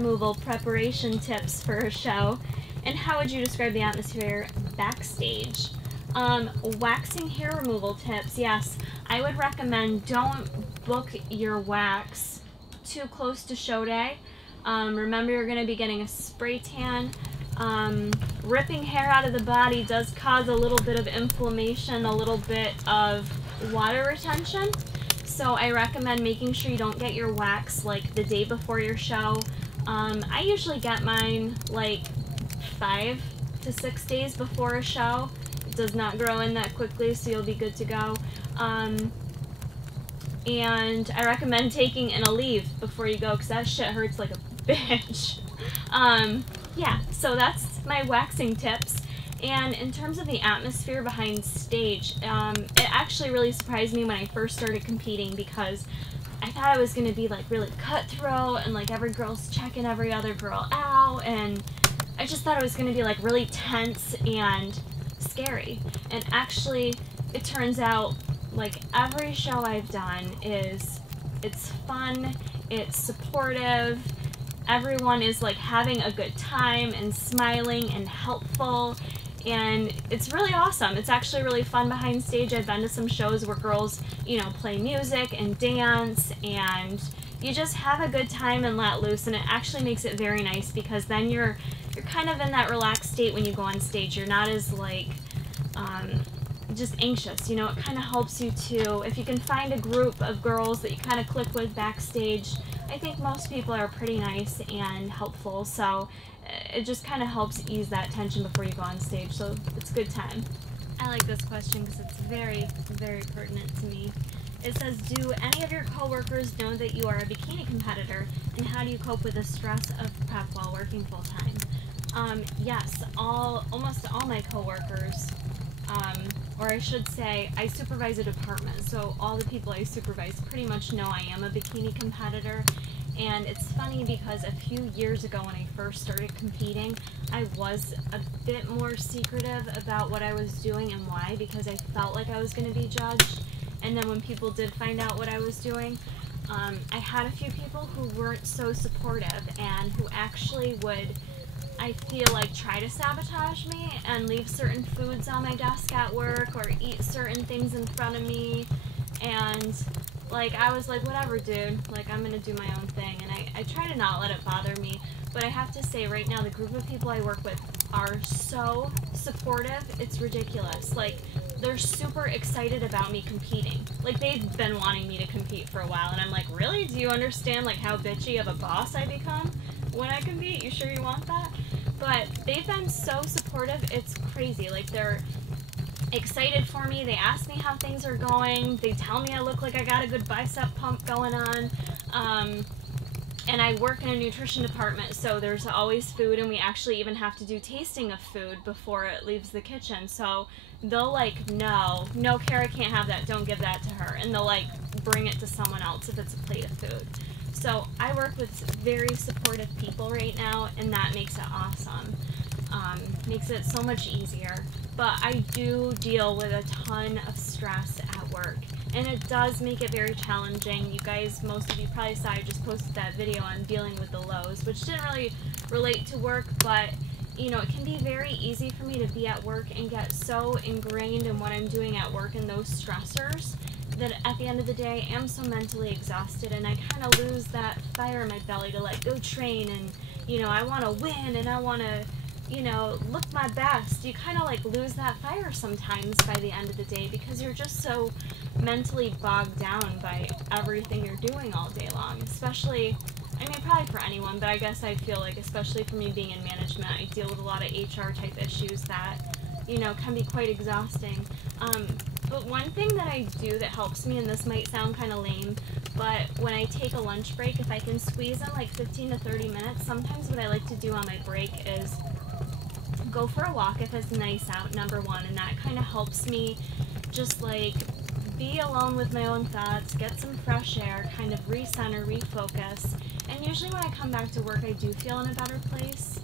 removal preparation tips for a show. And how would you describe the atmosphere backstage? Waxing hair removal tips. Yes, I would recommend don't book your wax too close to show day. Remember, you're going to be getting a spray tan. Ripping hair out of the body does cause a little bit of inflammation, a little bit of water retention. So I recommend making sure you don't get your wax like the day before your show. I usually get mine like 5 to 6 days before a show. It does not grow in that quickly, so you'll be good to go. And I recommend taking an Aleve before you go, because that shit hurts like a bitch. Yeah, so that's my waxing tips. And in terms of the atmosphere behind stage, it actually really surprised me when I first started competing, because I thought it was going to be like really cutthroat and like every girl's checking every other girl out, and I just thought it was going to be like really tense and scary. And actually, it turns out like every show I've done it's fun, it's supportive, everyone is like having a good time and smiling and helpful, and it's really awesome. It's actually really fun behind stage. I've been to some shows where girls, you know, play music and dance, and you just have a good time and let loose, and it actually makes it very nice, because then you're kind of in that relaxed state when you go on stage. You're not as like just anxious, you know. It kind of helps you to, if you can find a group of girls that you kind of click with backstage. I think most people are pretty nice and helpful, so it just kind of helps ease that tension before you go on stage, so it's a good time. I like this question because it's very, very pertinent to me. It says, do any of your coworkers know that you are a bikini competitor, and how do you cope with the stress of prep while working full-time? Yes, almost all my coworkers, or I should say, I supervise a department, so all the people I supervise pretty much know I am a bikini competitor. And it's funny because a few years ago when I first started competing, I was a bit more secretive about what I was doing and why, because I felt like I was going to be judged. And then when people did find out what I was doing, I had a few people who weren't so supportive and who actually would, I feel like, try to sabotage me and leave certain foods on my desk at work or eat certain things in front of me. And like, I was like, whatever, dude, like, I'm gonna do my own thing. And I try to not let it bother me, but I have to say right now the group of people I work with are so supportive, it's ridiculous. Like, they're super excited about me competing. Like, they've been wanting me to compete for a while, and I'm like, really? Do you understand like how bitchy of a boss I become when I compete? You sure you want that? But they've been so supportive, it's crazy. Like, they're excited for me. They ask me how things are going. They tell me I look like I got a good bicep pump going on. And I work in a nutrition department, so there's always food, and we actually even have to do tasting of food before it leaves the kitchen. So they'll like, no, Kara can't have that, don't give that to her. And they'll like bring it to someone else if it's a plate of food. So I work with very supportive people right now, and that makes it awesome. Makes it so much easier. But I do deal with a ton of stress at work, and it does make it very challenging. You guys, most of you probably saw I just posted that video on dealing with the lows, which didn't really relate to work, but you know, it can be very easy for me to be at work and get so ingrained in what I'm doing at work and those stressors that at the end of the day I am so mentally exhausted, and I kind of lose that fire in my belly to like go train, and you know, I want to win and I want to, you know, look my best. You kind of like lose that fire sometimes by the end of the day, because you're just so mentally bogged down by everything you're doing all day long. Especially, I mean, probably for anyone, but I guess I feel like, especially for me being in management, I deal with a lot of HR type issues that, you know, can be quite exhausting. But one thing that I do that helps me, and this might sound kind of lame, but when I take a lunch break, if I can squeeze in like 15 to 30 minutes, sometimes what I like to do on my break is go for a walk if it's nice out, number one, and that kind of helps me just like be alone with my own thoughts, get some fresh air, kind of recenter, refocus. And usually when I come back to work, I do feel in a better place.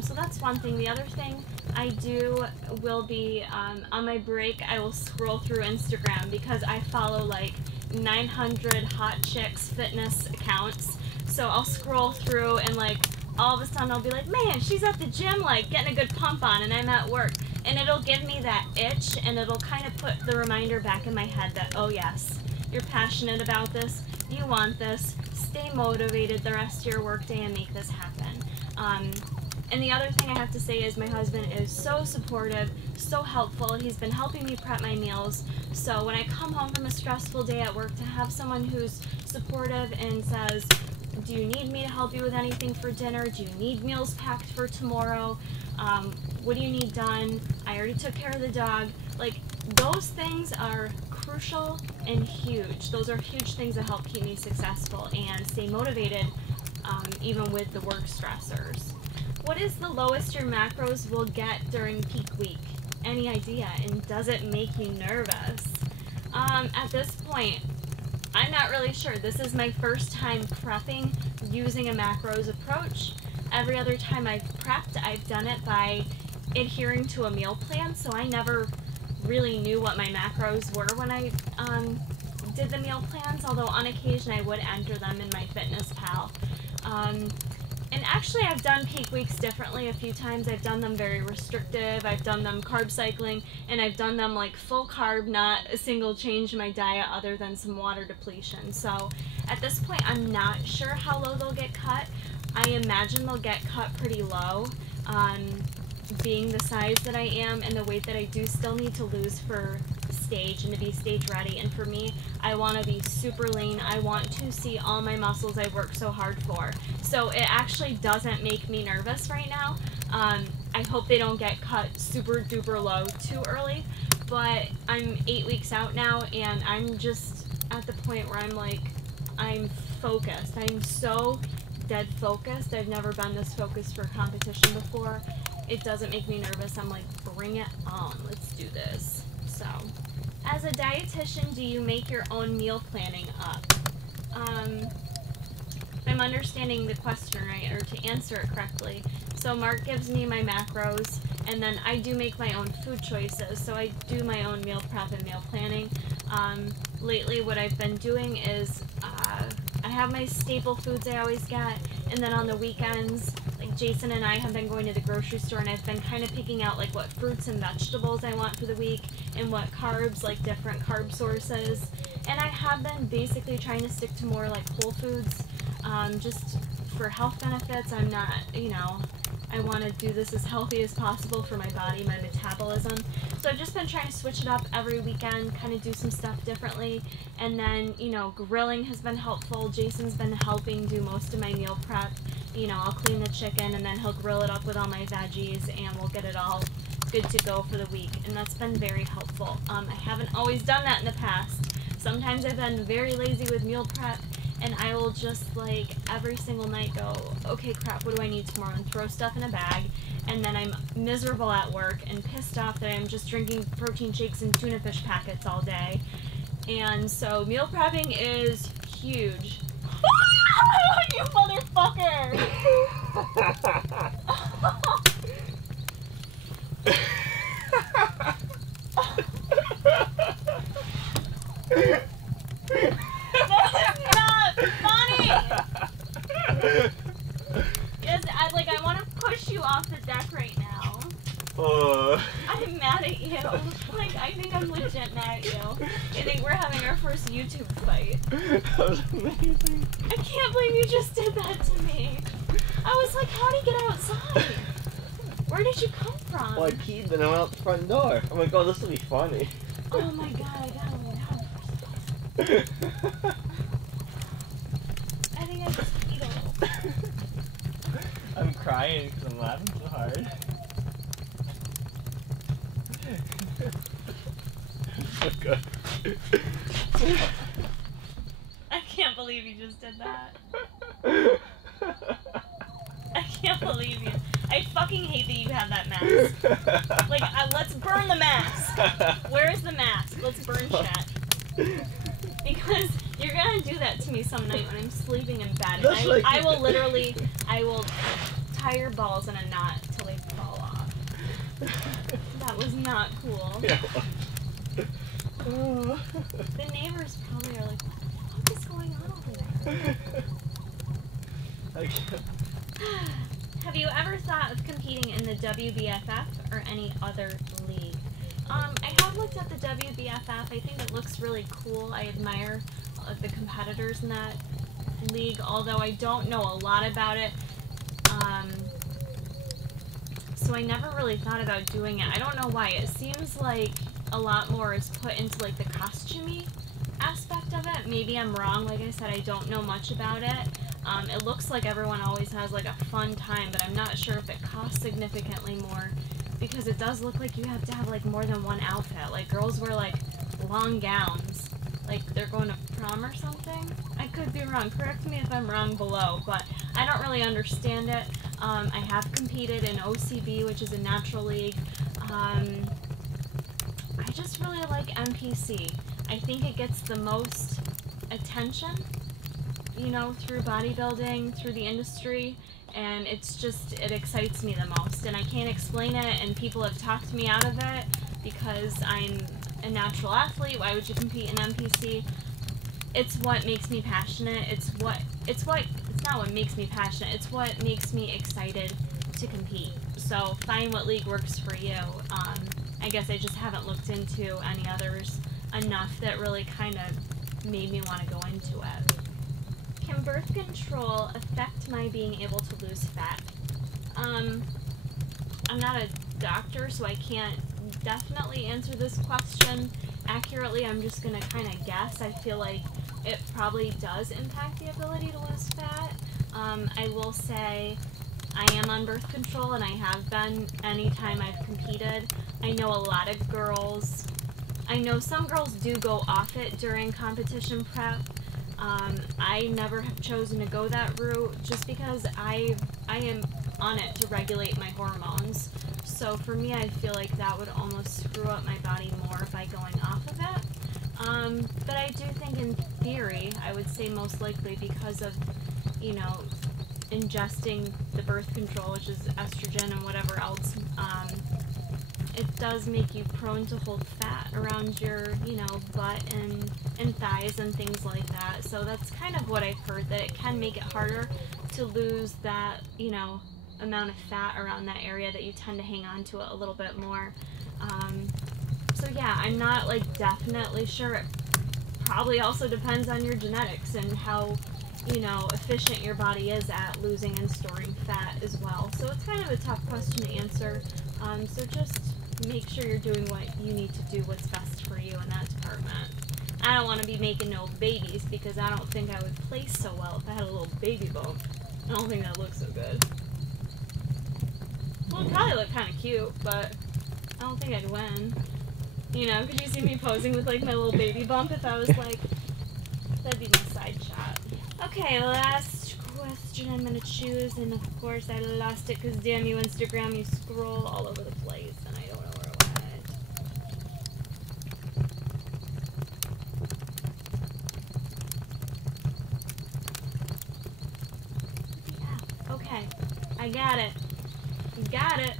So that's one thing. The other thing I do will be, on my break, I will scroll through Instagram, because I follow like 900 hot chicks fitness accounts So I'll scroll through and like all of a sudden I'll be like, man, she's at the gym like getting a good pump on and I'm at work. And it'll give me that itch and it'll kind of put the reminder back in my head that, oh yes, you're passionate about this, you want this, stay motivated the rest of your workday and make this happen. And the other thing I have to say is my husband is so supportive, so helpful. He's been helping me prep my meals. So when I come home from a stressful day at work, to have someone who's supportive and says, do you need me to help you with anything for dinner? Do you need meals packed for tomorrow? What do you need done? I already took care of the dog. Like, those things are crucial and huge. Those are huge things that help keep me successful and stay motivated, even with the work stressors. What is the lowest your macros will get during peak week? Any idea? And does it make you nervous? At this point, I'm not really sure. This is my first time prepping using a macros approach. Every other time I've prepped, I've done it by adhering to a meal plan, so I never really knew what my macros were when I did the meal plans, although on occasion I would enter them in MyFitnessPal. And actually I've done peak weeks differently a few times. I've done them very restrictive, I've done them carb cycling, and I've done them like full carb, not a single change in my diet other than some water depletion. So at this point I'm not sure how low they'll get cut. I imagine they'll get cut pretty low, being the size that I am and the weight that I do still need to lose for stage and to be stage ready. And for me, I want to be super lean. I want to see all my muscles I worked so hard for. So it actually doesn't make me nervous right now. I hope they don't get cut super duper low too early, but I'm 8 weeks out now and I'm just at the point where I'm like, I'm focused. I'm so dead focused. I've never been this focused for competition before. It doesn't make me nervous. I'm like, bring it on. Let's do this. So, as a dietitian, do you make your own meal planning up? I'm understanding the question right, or to answer it correctly. So Mark gives me my macros, and then I do make my own food choices. So I do my own meal prep and meal planning. Lately, what I've been doing is I have my staple foods I always get, and then on the weekends, like Jason and I have been going to the grocery store, and I've been kind of picking out like what fruits and vegetables I want for the week, and what carbs, like different carb sources. And I have been basically trying to stick to more like whole foods, just for health benefits. I'm not, you know, I want to do this as healthy as possible for my body, my metabolism. So I've just been trying to switch it up every weekend, kind of do some stuff differently. And then, you know, grilling has been helpful. Jason's been helping do most of my meal prep. You know, I'll clean the chicken and then he'll grill it up with all my veggies and we'll get it all good to go for the week. And that's been very helpful. I haven't always done that in the past. Sometimes I've been very lazy with meal prep, and I will just like every single night go, okay, crap, what do I need tomorrow, and throw stuff in a bag, and then I'm miserable at work and pissed off that I'm just drinking protein shakes and tuna fish packets all day. And so meal prepping is huge. You motherfucker! Yes, I want to push you off the deck right now. I'm mad at you. Like, I think I'm legit mad at you. I think we're having our first YouTube fight. That was amazing. I can't believe you just did that to me. I was like, how'd he get outside? Where did you come from? Well, I peed and I went out the front door. I'm like, oh, this will be funny. Oh my god, I gotta learn how to I think I just peed a little. I'm crying because I'm laughing so hard. So good. I can't believe you just did that. I can't believe you. I fucking hate that you have that mask. Like, let's burn the mask. Where is the mask? Let's burn shit. Because you're gonna do that to me some night when I'm sleeping in bed. And I will tie your balls in a knot till they fall off. That was not cool. Yeah. The neighbors probably are like, what the fuck is going on over there? Like, Have you ever thought of competing in the WBFF or any other league? I have looked at the WBFF. I think it looks really cool. I admire the competitors in that league, although I don't know a lot about it. So I never really thought about doing it. I don't know why. It seems like a lot more is put into like the costumey aspect of it. Maybe I'm wrong. Like I said, I don't know much about it. It looks like everyone always has like a fun time, but I'm not sure if it costs significantly more, because it does look like you have to have like more than one outfit. Like girls wear like long gowns, like they're going to prom or something. I could be wrong. Correct me if I'm wrong below, but I don't really understand it. I have competed in OCB, which is a natural league. I just really like NPC. I think it gets the most attention, you know, through bodybuilding, through the industry, and it excites me the most, and I can't explain it, and people have talked me out of it because I'm a natural athlete. Why would you compete in NPC? It's what makes me passionate. It's not what makes me passionate, it's what makes me excited to compete. So find what league works for you. I guess I just haven't looked into any others enough that really kind of made me want to go into it. Can birth control affect my being able to lose fat? I'm not a doctor, so I can't definitely answer this question accurately. I'm just going to kind of guess. I feel like it probably does impact the ability to lose fat. I will say I am on birth control, and I have been anytime I've competed. I know a lot of girls, I know some girls do go off it during competition prep. I never have chosen to go that route just because I am on it to regulate my hormones. So for me, I feel like that would almost screw up my body more by going off of it. But I do think in theory, I would say most likely because of, you know, ingesting the birth control, which is estrogen and whatever else, it does make you prone to hold fat around your, you know, butt and thighs and things like that. So that's kind of what I've heard, that it can make it harder to lose that, you know, amount of fat around that area, that you tend to hang on to it a little bit more. So yeah, I'm not like definitely sure. It probably also depends on your genetics and how, you know, efficient your body is at losing and storing fat as well. So it's kind of a tough question to answer. So just make sure you're doing what you need to do, what's best for you in that department. I don't want to be making no babies, because I don't think I would place so well if I had a little baby bump. I don't think that looks so good. Well, it'd probably look kind of cute, but I don't think I'd win. You know, could you see me posing with like my little baby bump if I was like, that'd be my side shot. Okay, last question I'm gonna choose, and of course I lost it because damn you Instagram, you scroll all over the place and I don't know where it went. Yeah, okay, I got it. Got it.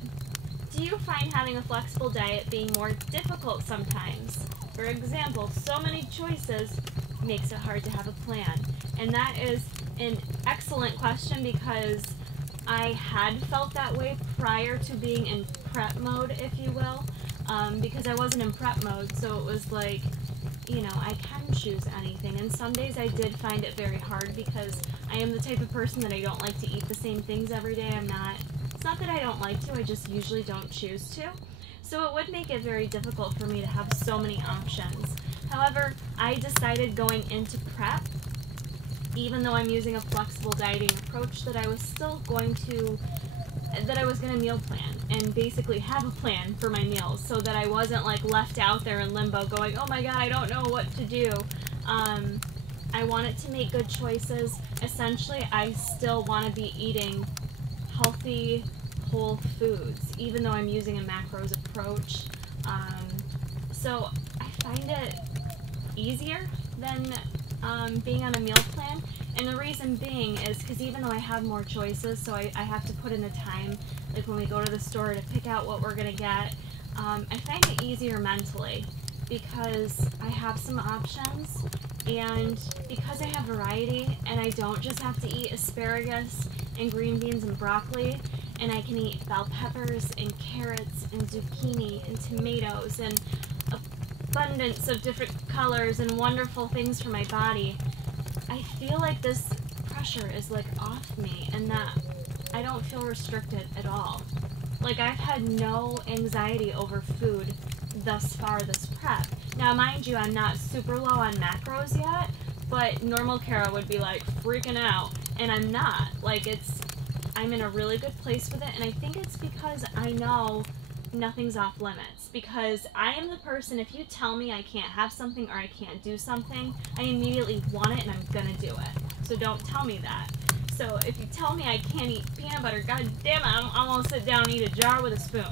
Do you find having a flexible diet being more difficult sometimes? For example, so many choices makes it hard to have a plan. And that is an excellent question, because I had felt that way prior to being in prep mode, if you will, because I wasn't in prep mode, so it was like, you know, I can choose anything. And some days I did find it very hard, because I am the type of person that I don't like to eat the same things every day. It's not that I don't like to, I just usually don't choose to. So it would make it very difficult for me to have so many options. However, I decided going into prep, even though I'm using a flexible dieting approach, that I was going to meal plan and basically have a plan for my meals, so that I wasn't like left out there in limbo going, oh my god, I don't know what to do. I wanted to make good choices. Essentially, I still want to be eating healthy, whole foods, even though I'm using a macros approach. So I find it easier than being on a meal plan, and the reason being is because even though I have more choices, so I have to put in the time, like when we go to the store to pick out what we're going to get, I find it easier mentally because I have some options, and because I have variety and I don't just have to eat asparagus and green beans and broccoli, and I can eat bell peppers and carrots and zucchini and tomatoes and abundance of different colors and wonderful things for my body. I feel like this pressure is like off me, and that I don't feel restricted at all. Like, I've had no anxiety over food thus far this prep. Now, mind you, I'm not super low on macros yet, but normal Kara would be like freaking out, and I'm not. Like, I'm in a really good place with it, and I think it's because I know nothing's off limits. Because I am the person, if you tell me I can't have something or I can't do something, I immediately want it and I'm gonna do it. So don't tell me that. So if you tell me I can't eat peanut butter, god damn it, I'm gonna sit down and eat a jar with a spoon.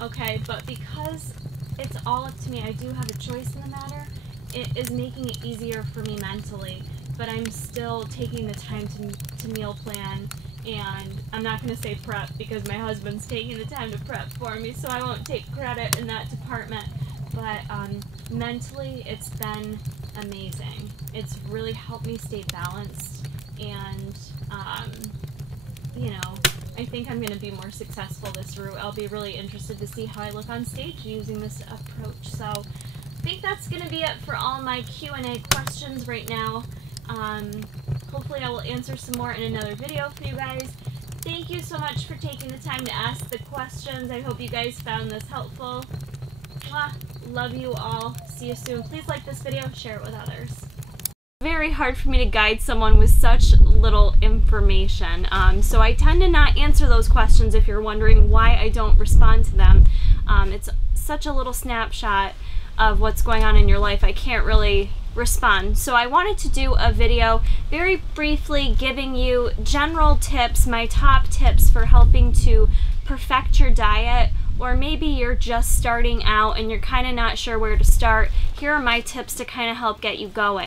Okay, but because it's all up to me, I do have a choice in the matter, it is making it easier for me mentally, but I'm still taking the time to meal plan, and I'm not going to say prep because my husband's taking the time to prep for me, so I won't take credit in that department, but mentally it's been amazing. It's really helped me stay balanced, and you know, I think I'm going to be more successful this route. I'll be really interested to see how I look on stage using this approach. So I think that's going to be it for all my Q&A questions right now. Hopefully I will answer some more in another video for you guys. Thank you so much for taking the time to ask the questions. I hope you guys found this helpful. Mwah. Love you all. See you soon. Please like this video, share it with others. Very hard for me to guide someone with such little information, so I tend to not answer those questions if you're wondering why I don't respond to them. It's such a little snapshot of what's going on in your life, I can't really respond. So I wanted to do a video very briefly giving you general tips, my top tips for helping to perfect your diet, or maybe you're just starting out and you're kind of not sure where to start. Here are my tips to kind of help get you going.